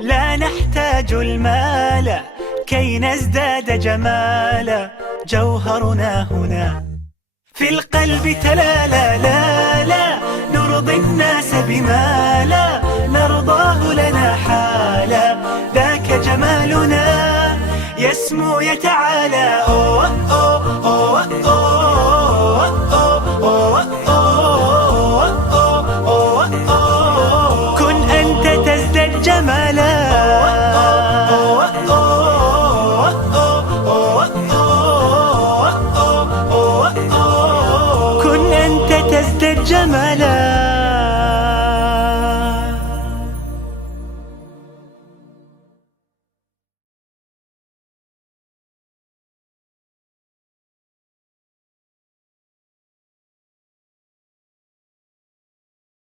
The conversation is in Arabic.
لا نحتاج المال كي نزداد جمالا، جوهرنا هنا في القلب تلالا. لا لا نرضي الناس بما لا نرضاه لنا حالا، ذاك جمالنا يسمو يتعالى. أوه أوه أوه أوه أوه أوه